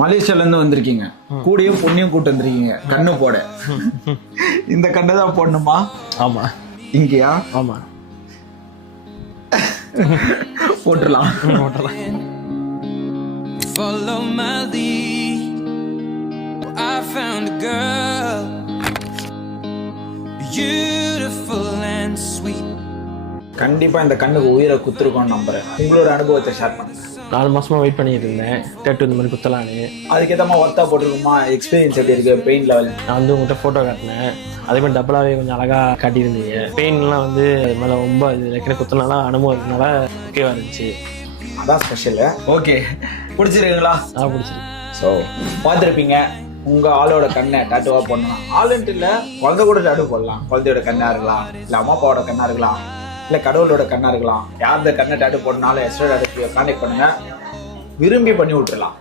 மலேசியால இருந்து வந்திருக்கீங்க, கூடயும் பொண்ணையும் கூட்டு வந்திருக்கீங்க கண்ணு போட. இந்த கண்ணை தான் போடணுமா? ஆமா. இங்கயா? ஆமா, போட்டுடலாம். Follow my lead. I found a girl, beautiful and sweet. கண்டிப்பா இந்த கண்ணுக்கு உயிரை குத்துருக்கோம்னு நம்புறேன். உங்களோட அனுபவத்தை ஷேர் பண்ணுங்க. 4 மாசமா வெயிட் பண்ணிட்டு இருந்தேன் டேட்டு இந்த மாதிரி குத்தலான்னு. அதுக்கேற்றமா ஒர்த்தா போட்டுருக்குமா? எக்ஸ்பீரியன்ஸ் எப்படி இருக்கு? Pain level? நான் வந்து உங்கள்கிட்ட ஃபோட்டோ காட்டினேன், அதே மாதிரி டபுளாகவே கொஞ்சம் அழகாக காட்டியிருந்தீங்க. பெயின்லாம் வந்து அது மேலே ரொம்ப அது வைக்கிற குத்துனால அனுபவம் இருக்கனால ஓகேவா இருந்துச்சு. அதான் ஸ்பெஷல். ஓகே, பிடிச்சிருக்குங்களா? பிடிச்சிருக்கு. ஸோ பார்த்துருப்பீங்க, உங்கள் ஆளோட கண்ணை டாட்டுவாக போடணும். ஆளுன்ட்டு இல்லை, குழந்தை கூட டாட்டு போடலாம். குழந்தையோட கண்ணாக இருக்கலாம், இல்லை அம்மா அப்பாவோட கண்ணாக இருக்கலாம், இல்லை கடவுளோட கண்ணாக இருக்கலாம். யார் இந்த கண்ணை டாட்டு போடனாலும் எக்ஸ்ட்ரா டாட்டு கான்டெக்ட் பண்ணுங்கள், விரும்பி பண்ணி விட்டுறலாம்.